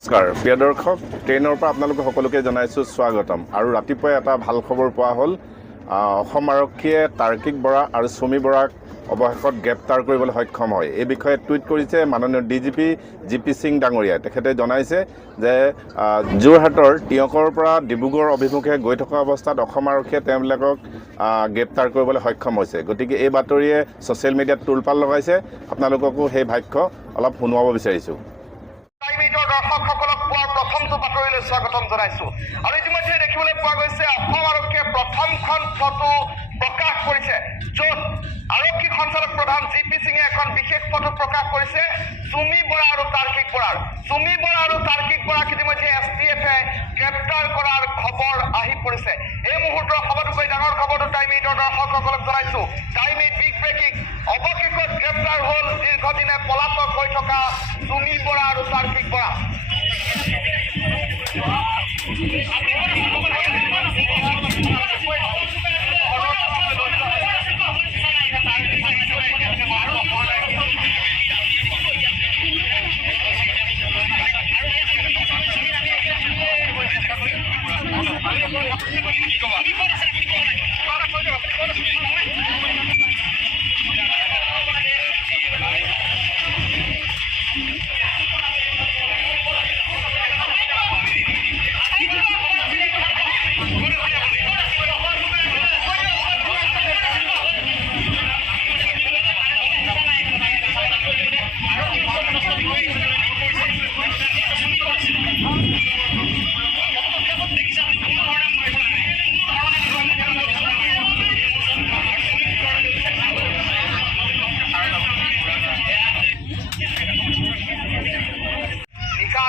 নমস্কাৰ প্ৰিয় দৰ্শক, ট্ৰেইনৰ পৰা আপোনালোক সকলোকে জনাইছোঁ স্বাগতম। আৰু ৰাতিপুৱাই এটা ভাল খবৰ পোৱা হ'ল। অসম আৰক্ষীয়ে তাৰ্কিক বৰা আৰু চুমি বৰাক অৱশেষত গ্ৰেপ্তাৰ কৰিবলৈ সক্ষম হয়। এই বিষয়ে টুইট কৰিছে মাননীয় ডিজিপি জিপি সিং ডাঙৰীয়াই। তেখেতে জনাইছে যে যোৰহাটৰ টিয়কৰ পৰা ডিব্ৰুগড় অভিমুখে গৈ থকা অৱস্থাত অসম আৰক্ষীয়ে তেওঁবিলাকক গ্ৰেপ্তাৰ কৰিবলৈ সক্ষম হৈছে। গতিকে এই বাতৰিয়ে ছ'চিয়েল মিডিয়াত তোলপাল লগাইছে। আপোনালোককো সেই ভাষ্য অলপ শুনোৱাব বিচাৰিছোঁ। দৰ্শকসকলক পোৱাৰ প্ৰথমটো বাতৰিলৈ স্বাগতম জনাইছো। আৰু ইতিমধ্যে দেখিবলৈ পোৱা গৈছে অসম আৰক্ষীয়ে প্ৰথমখন ফটো প্ৰকাশ কৰিছে, য'ত আৰক্ষী সঞ্চালক প্ৰধান জিপি সিঙে এখন বিশেষ ফটো প্ৰকাশ কৰিছে চুমি বৰা আৰু তাৰ্কিক বৰাৰ। চুমি বৰা আৰু তাৰ্কিক বৰাক ইতিমধ্যে STFে গ্ৰেপ্তাৰ কৰাৰ খবৰ আহি পৰিছে। এই মুহূৰ্তৰ সবাতোকৈ ডাঙৰ খবৰটো টাইম 8ৰ দৰ্শকসকলক জনাইছো। Time 8 big breaking. অৱশেষত গ্ৰেপ্তাৰ হ'ল দীৰ্ঘদিনে পলাতক হৈ থকা চুমি বৰা আৰু তাৰ্কিক বৰা।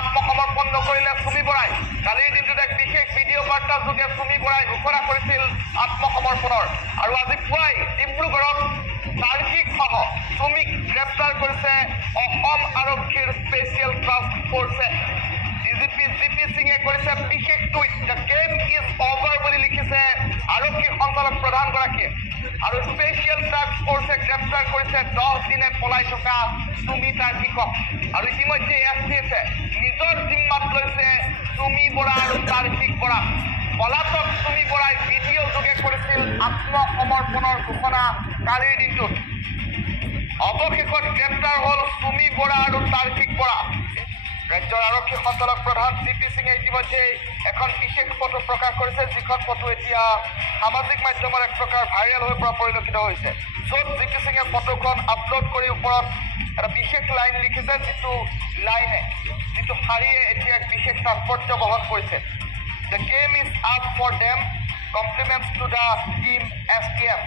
আত্মসমৰ্পণ নকৰিলে চুমি বৰাই। কালিৰ দিনটোত এক বিশেষ ভিডিঅ' বাৰ্তা যোগে চুমি বৰাই ঘোষণা কৰিছিল আত্মসমৰ্পণৰ। আৰু আজি পুৱাই ডিব্ৰুগড়ত তাৰ্কিক সহ চুমিক গ্ৰেপ্তাৰ কৰিছে অসম আৰক্ষীৰ special task forces. DGP GP সিঙে কৰিছে বিশেষ tweet, the game is over বুলি লিখিছে আৰক্ষী সঞ্চালক প্ৰধানগৰাকীয়ে। আৰু স্পেচিয়েল টাস্ক ফ'ৰ্চে গ্ৰেপ্তাৰ কৰিছে 10 দিনে পলাই থকা চুমি তাৰ্কিকক। আৰু ইতিমধ্যে STFে নিজৰ জিম্মাত লৈছে চুমি বৰা আৰু তাৰ্কিক বৰা। পলাতক চুমি বৰাই ভিডিঅ' যোগে কৰিছিল আত্মসমৰ্পণৰ ঘোষণা কালিৰ দিনটোত। অৱশেষত গ্ৰেপ্তাৰ হ'ল চুমি বৰা আৰু তাৰ্কিক বৰা। ৰাজ্যৰ আৰক্ষী সঞ্চালক প্ৰধান জিপি সিঙে ইতিমধ্যে এখন বিশেষ ফটো প্ৰকাশ কৰিছে, যিখন ফটো এতিয়া সামাজিক মাধ্যমৰ এক প্ৰকাৰ ভাইৰেল হৈ পৰা পৰিলক্ষিত হৈছে। য'ত জিপি সিঙে ফটোখন আপলোড কৰি ওপৰত এটা বিশেষ লাইন লিখিছে, যিটো শাৰীয়ে এতিয়া এক বিশেষ তাৎপৰ্য বহন কৰিছে। The game is up for them, compliments to the team STF।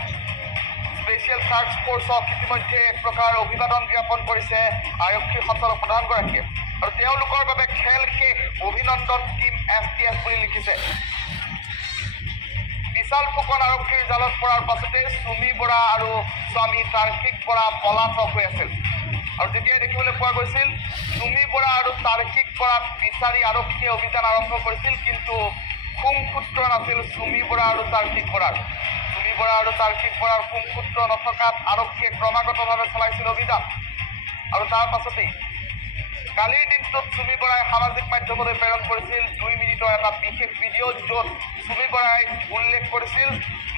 Special task ফ'ৰ্চক ইতিমধ্যে এক প্ৰকাৰ অভিবাদন জ্ঞাপন কৰিছে আৰক্ষী সঞ্চালক প্ৰধানগৰাকীয়ে। আৰু তেওঁলোকৰ বাবে খেল শেষ, অভিনন্দন টিম STF বুলি লিখিছে। বিশাল ফুকন আৰক্ষীৰ জালত পৰাৰ পাছতে চুমি বৰা আৰু স্বামী তাৰ্কিক বৰা পলাতক হৈ আছিল। আৰু তেতিয়াই দেখিবলৈ পোৱা গৈছিল চুমি বৰা আৰু তাৰ্কিক বৰাক বিচাৰি আৰক্ষীয়ে অভিযান আৰম্ভ কৰিছিল, কিন্তু সুংসূত্ৰ নাছিল চুমি বৰা আৰু তাৰ্কিক বৰাৰ। চুমি বৰা আৰু তাৰ্কিক বৰাৰ সুংসূত্ৰ নথকাত আৰক্ষীয়ে ক্ৰমাগতভাৱে চলাইছিল অভিযান। আৰু তাৰ পাছতেই কালিৰ দিনটোত চুমি বৰাই সামাজিক মাধ্যমলৈ প্ৰেৰণ কৰিছিল 2 মিনিটৰ এটা বিশেষ ভিডিঅ', য'ত চুমি বৰাই উল্লেখ কৰিছিল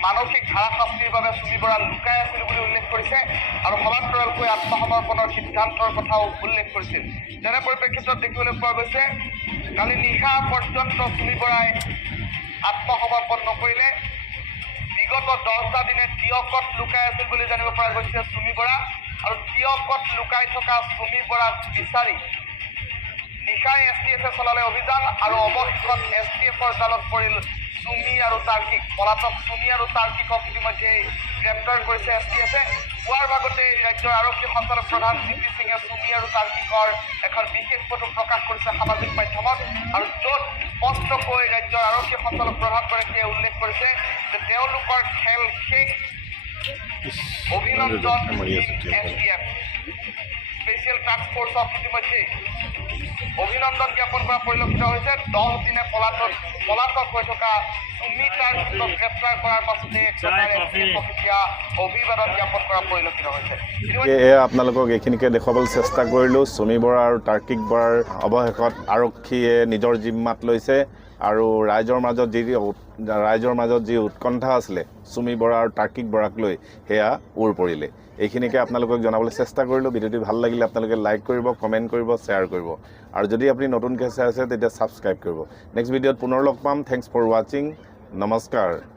মানসিক হাৰাশাস্তিৰ বাবে চুমি বৰা লুকাই আছিল বুলি উল্লেখ কৰিছে। আৰু সমান্তৰালকৈ আত্মসমৰ্পণৰ সিদ্ধান্তৰ কথাও উল্লেখ কৰিছিল। তেনে পৰিপ্ৰেক্ষিতত দেখিবলৈ পোৱা গৈছে কালি নিশা পৰ্যন্ত চুমি বৰাই আত্মসমৰ্পণ নকৰিলে। বিগত 10টা দিনে টিয়কত লুকাই আছিল বুলি জানিব পৰা গৈছে চুমি বৰা। আৰু টিয়কত লুকাই থকা চুমি বৰাক বিচাৰি নিশাই STFে চলালে অভিযান। আৰু অৱশেষত STFৰ জালত পৰিল চুমি আৰু তাৰ্কিক। পলাতক চুমি আৰু তাৰ্কিকক ইতিমধ্যে গ্ৰেপ্তাৰ কৰিছে STFে। পুৱাৰ ভাগতে ৰাজ্যৰ আৰক্ষী সঞ্চালক প্ৰধান জিপি সিঙে চুমি আৰু তাৰ্কিকৰ এখন বিশেষ ফটো প্ৰকাশ কৰিছে সামাজিক মাধ্যমত। আৰু য'ত স্পষ্টকৈ ৰাজ্যৰ আৰক্ষী সঞ্চালক প্ৰধানগৰাকীয়ে উল্লেখ কৰিছে যে তেওঁলোকৰ খেল শেষ, অভিনন্দন STF। স্পেচিয়েল টাস্ক ফ'ৰ্চক ইতিমধ্যে অভিনন্দন জ্ঞাপন কৰা পৰিলক্ষিত হৈছে 10 দিনে পলাতক হৈ থকা চুমি তাৰ্কিকক গ্ৰেপ্তাৰ কৰাৰ পাছতে প্ৰক্ৰিয়া অভিবাদন জ্ঞাপন কৰা পৰিলক্ষিত হৈছে এয়া আপোনালোকক এইখিনিকে দেখুৱাবলৈ চেষ্টা কৰিলোঁ চুমি বৰা আৰু তাৰ্কিক বৰাৰ অৱশেষত আৰক্ষীয়ে নিজৰ জিম্মাত লৈছে আৰু ৰাইজৰ মাজত যি উৎকণ্ঠা আছিলে চুমি বৰা আৰু তাৰ্কিক বৰাক লৈ সেয়া উৰ পৰিলে এইখিনিকে আপোনালোকক জনাবলৈ চেষ্টা কৰিলোঁ ভিডিঅ'টি ভাল লাগিলে আপোনালোকে লাইক কৰিব কমেণ্ট কৰিব শ্বেয়াৰ কৰিব আৰু যদি আপুনি নতুনকৈ চাই আছে তেতিয়া ছাবস্ক্ৰাইব কৰিব নেক্সট ভিডিঅ'ত পুনৰ লগ পাম থেংকছ ফৰ ৱাচিং নমস্কাৰ